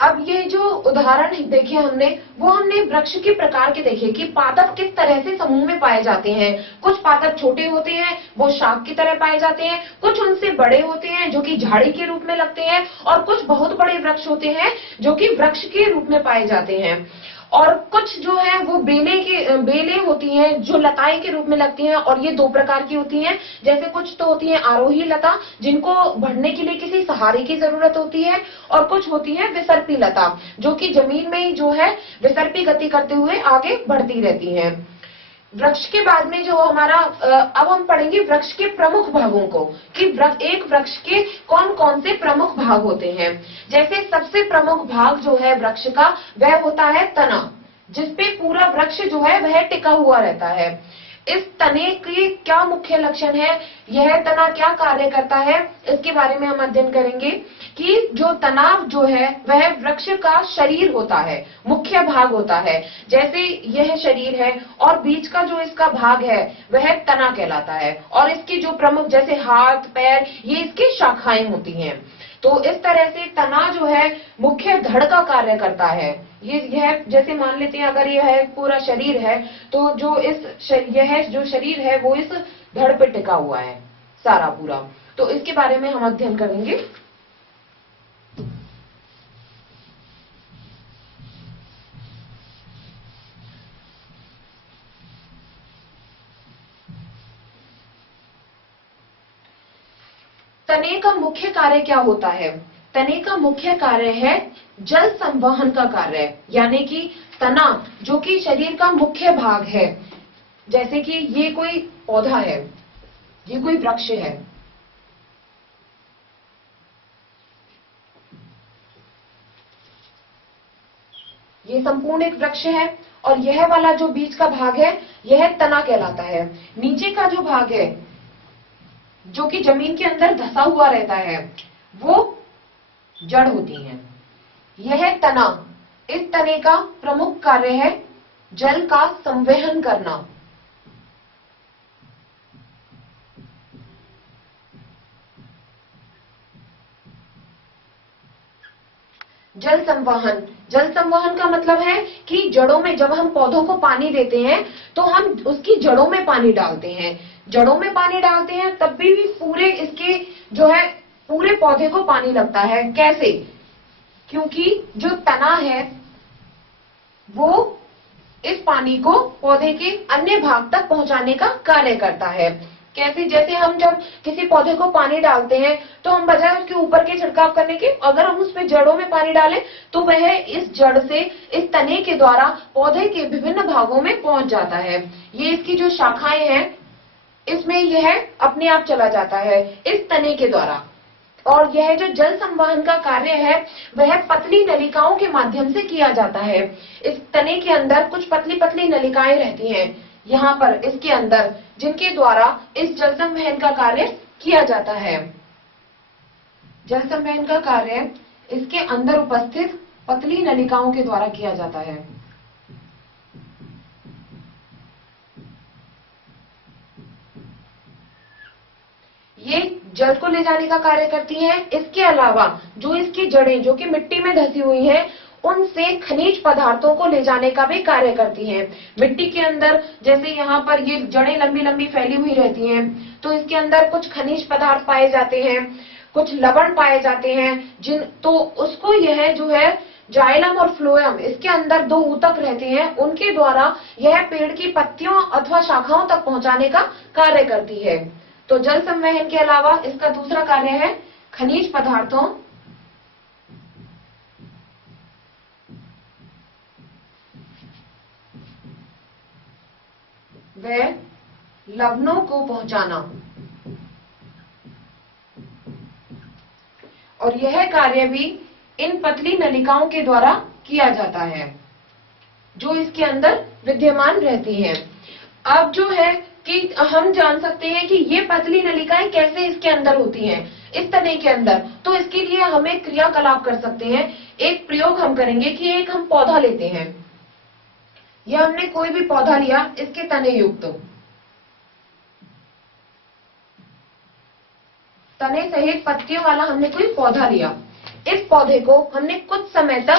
अब ये जो उदाहरण देखे हमने, वो हमने वृक्ष के प्रकार के देखे कि पादप किस तरह से समूह में पाए जाते हैं। कुछ पादप छोटे होते हैं, वो शाख की तरह पाए जाते हैं, कुछ उनसे बड़े होते हैं जो कि झाड़ी के रूप में लगते हैं, और कुछ बहुत बड़े वृक्ष होते हैं जो कि वृक्ष के रूप में पाए जाते हैं। और कुछ जो है वो बेलें होती हैं जो लताएं के रूप में लगती हैं, और ये दो प्रकार की होती हैं। जैसे कुछ तो होती है आरोही लता, जिनको बढ़ने के लिए किसी सहारे की जरूरत होती है, और कुछ होती है विसर्पी लता, जो कि जमीन में ही जो है विसर्पी गति करते हुए आगे बढ़ती रहती हैं। वृक्ष के बाद में जो हमारा अब हम पढ़ेंगे वृक्ष के प्रमुख भागों को, कि एक वृक्ष के कौन कौन से प्रमुख भाग होते हैं। जैसे सबसे प्रमुख भाग जो है वृक्ष का, वह होता है तना, जिसपे पूरा वृक्ष जो है वह टिका हुआ रहता है। इस तने के क्या मुख्य लक्षण है, यह तना क्या कार्य करता है, इसके बारे में हम अध्ययन करेंगे। कि जो तना जो है वह वृक्ष का शरीर होता है, मुख्य भाग होता है। जैसे यह शरीर है और बीच का जो इसका भाग है वह तना कहलाता है, और इसकी जो प्रमुख जैसे हाथ पैर, ये इसकी शाखाएं होती हैं। तो इस तरह से तना जो है मुख्य धड़ का कार्य करता है। यह जैसे मान लेते हैं अगर यह पूरा शरीर है, तो जो यह जो शरीर है वो इस धड़ पे टिका हुआ है सारा पूरा। तो इसके बारे में हम अध्ययन करेंगे। तने का मुख्य कार्य क्या होता है? तने का मुख्य कार्य है जल संवहन का कार्य, यानी कि तना जो कि शरीर का मुख्य भाग है। जैसे कि ये कोई पौधा है, ये कोई वृक्ष है, ये संपूर्ण एक वृक्ष है, और यह वाला जो बीच का भाग है यह तना कहलाता है। नीचे का जो भाग है जो कि जमीन के अंदर धसा हुआ रहता है वो जड़ होती है। यह तना, इस तने का प्रमुख कार्य है जल का संवहन करना। जल संवहन, जल संवहन का मतलब है कि जड़ों में जब हम पौधों को पानी देते हैं तो हम उसकी जड़ों में पानी डालते हैं। जड़ों में पानी डालते हैं तब भी पूरे इसके जो है पूरे पौधे को पानी लगता है। कैसे? क्योंकि जो तना है वो इस पानी को पौधे के अन्य भाग तक पहुंचाने का कार्य करता है। कैसे? जैसे हम जब किसी पौधे को पानी डालते हैं तो हम बजाय उसके ऊपर के छिड़काव करने के, अगर हम उसमें जड़ों में पानी डालें तो वह इस जड़ से इस तने के द्वारा पौधे के विभिन्न भागों में पहुंच जाता है। ये इसकी जो शाखाएं हैं इसमें यह अपने आप चला जाता है इस तने के द्वारा। और यह जो जल संवहन का कार्य है वह पतली नलिकाओं के माध्यम से किया जाता है। इस तने के अंदर कुछ पतली पतली नलिकाएं रहती हैं यहाँ पर इसके अंदर, जिनके द्वारा इस जल संवहन का कार्य किया जाता है। जल संवहन का कार्य इसके अंदर उपस्थित पतली नलिकाओं के द्वारा किया जाता है। ये जल को ले जाने का कार्य करती हैं। इसके अलावा जो इसकी जड़ें जो कि मिट्टी में धसी हुई हैं, उनसे खनिज पदार्थों को ले जाने का भी कार्य करती हैं। मिट्टी के अंदर जैसे यहाँ पर ये जड़ें लंबी लंबी फैली हुई रहती हैं, तो इसके अंदर कुछ खनिज पदार्थ पाए जाते हैं, कुछ लवण पाए जाते हैं, तो उसको यह जो है जाइलम और फ्लोएम, इसके अंदर दो ऊतक रहते हैं, उनके द्वारा यह पेड़ की पत्तियों अथवा शाखाओं तक पहुंचाने का कार्य करती है। तो जल संवहन के अलावा इसका दूसरा कार्य है खनिज पदार्थों व लवणों को पहुंचाना, और यह कार्य भी इन पतली नलिकाओं के द्वारा किया जाता है जो इसके अंदर विद्यमान रहती हैं। अब जो है कि हम जान सकते हैं कि ये पतली नलिकाएं कैसे इसके अंदर होती हैं, इस तने के अंदर। तो इसके लिए हम एक क्रियाकलाप कर सकते हैं। एक प्रयोग हम करेंगे कि एक हम पौधा लेते हैं, यह हमने कोई भी पौधा लिया इसके तने युक्त, तने सहित पत्तियों वाला हमने कोई पौधा लिया। इस पौधे को हमने कुछ समय तक